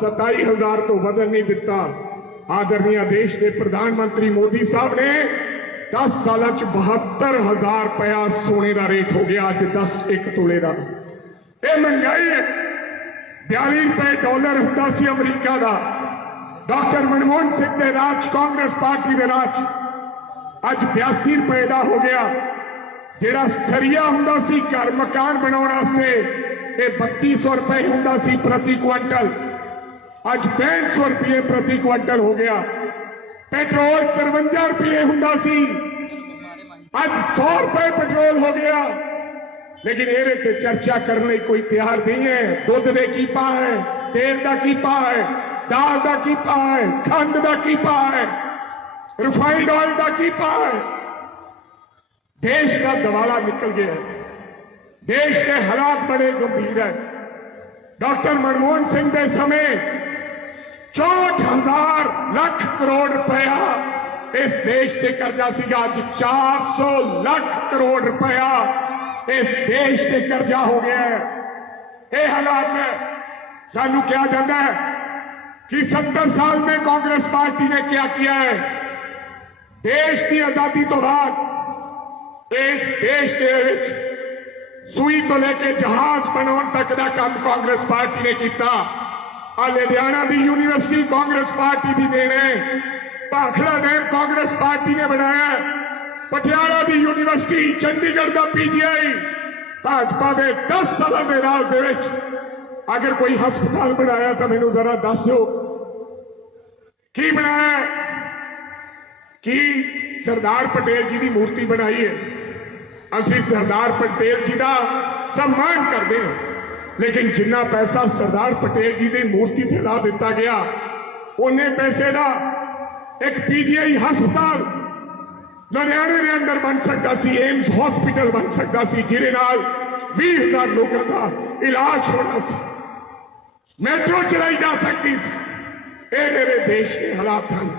27000 ਤੋਂ ਵਧਣ ਨਹੀਂ ਦਿੱਤਾ। ਆਦਰਨੀय ਦੇਸ਼ ਦੇ ਪ੍ਰਧਾਨ ਮੰਤਰੀ ਮੋਦੀ ਸਾਹਿਬ ਨੇ 10 ਸਾਲਾਂ ਚ 72000 ਰੁਪਇਆ ਸੋਨੇ ਦਾ ਰੇਟ ਹੋ ਗਿਆ ਅੱਜ 10 ਇੱਕ ਤੋਲੇ ਦਾ। ਇਹ ਮਹਿੰਗਾਈ ਹੈ 42 ਰੁਪਏ ਡਾਲਰ ਹੁੰਦਾ ਸੀ ਅਮਰੀਕਾ ਦਾ। ਡਾਕਟਰ ਮਨਮੋਹਨ ਸਿੰਘ ਦੇ ਰਾਜ, ਕਾਂਗਰਸ ਪਾਰਟੀ ਦੇ ਰਾਜ। ਅੱਜ 82 ਰੁਪਏ ਦਾ ਹੋ ਗਿਆ। ਜਿਹੜਾ ਸਰੀਆ ਹੁੰਦਾ ਸੀ, ਘਰ ਮਕਾਨ ਬਣਾਉਣ ਵਾਸਤੇ, ਇਹ 3200 ਰੁਪਏ ਹੁੰਦਾ ਸੀ ਪ੍ਰਤੀ ਕੁਇੰਟਲ। आज सौ रुपये प्रति क्विंटल हो गया। पेट्रोल चरवंजा रुपये हुंदा आज सौ रुपए पेट्रोल हो गया। लेकिन एरे ते चर्चा करने कोई तैयार नहीं है। दुध दे की पा है, तेल का की पा है, दाल का की पा है, खंड का की पा है, रिफाइंड ऑयल का की पा है। देश का दवाला निकल गया है। देश के हालात बड़े गंभीर है। डॉक्टर मनमोहन सिंह के समय 64 ਹਜ਼ਾਰ ਲੱਖ ਕਰੋੜ ਰੁਪਇਆ ਇਸ ਦੇਸ਼ कर्जा ਕਰਜ਼ਾ ਸੀਗਾ चार सौ ਲੱਖ करोड़ रुपया। इस देश ਤੇ ਕਰਜ਼ਾ ਹੋ ਗਿਆ ਹੈ ਇਹ ਹਾਲਾਤ ਹੈ ਸਾਨੂੰ क्या जाता है? कि सत्तर साल में कांग्रेस पार्टी ने क्या किया है? देश की आज़ादी तो बाद इस देश के सुई तो लेके जहाज़ बनाने तक का काम कांग्रेस पार्टी ने किया। ਆ ਲੁਧਿਆਣਾ ਦੀ ਯੂਨੀਵਰਸਿਟੀ ਕਾਂਗਰਸ ਪਾਰਟੀ ਦੀ ਦੇਣ ਹੈ। ਭਾਖੜਾ ਡੈਮ ਕਾਂਗਰਸ ਪਾਰਟੀ ਨੇ ਬਣਾਇਆ। ਪਟਿਆਲਾ ਦੀ ਯੂਨੀਵਰਸਿਟੀ, ਚੰਡੀਗੜ੍ਹ ਦਾ ਪੀਜੀਆਈ। ਭਾਜਪਾ ਦੇ 10 ਸਾਲਾਂ ਦੇ ਰਾਜ ਦੇ ਵਿੱਚ ਅਗਰ ਕੋਈ ਹਸਪਤਾਲ ਬਣਾਇਆ ਤਾਂ ਮੈਨੂੰ ਜ਼ਰਾ ਦੱਸ ਦਿਓ। ਕੀ ਬਣਾਇਆ? ਕੀ ਸਰਦਾਰ ਪਟੇਲ ਜੀ ਦੀ ਮੂਰਤੀ ਬਣਾਈ ਹੈ? ਅਸੀਂ ਸਰਦਾਰ ਪਟੇਲ ਜੀ ਦਾ ਸਨਮਾਨ ਕਰਦੇ ਹਾਂ। ਲੇਕਿਨ ਜਿੰਨਾ ਪੈਸਾ ਸਰਦਾਰ ਪਟੇਲ ਜੀ ਦੀ ਮੂਰਤੀ ਤੇ ਲਾ ਦਿੱਤਾ ਗਿਆ ਉਹਨੇ ਪੈਸੇ ਦਾ ਇੱਕ ਪੀਜੀਆਈ ਹਸਪਤਾਲ ਲੁਧਿਆਣੇ ਦੇ ਅੰਦਰ ਬਣ ਸਕਦਾ ਸੀ ਏਮਸ ਹਸਪੀਟਲ ਬਣ ਸਕਦਾ ਸੀ ਜਿਹਦੇ ਨਾਲ 20000 ਲੋਕਾਂ ਦਾ ਇਲਾਜ ਹੋਣਾ ਸੀ ਮੈਟਰੋ ਚਲਾਈ ਜਾ ਸਕਦੀ ਸੀ ਇਹ ਮੇਰੇ ਦੇਸ਼ ਦੇ ਹਾਲਾਤ ਹਨ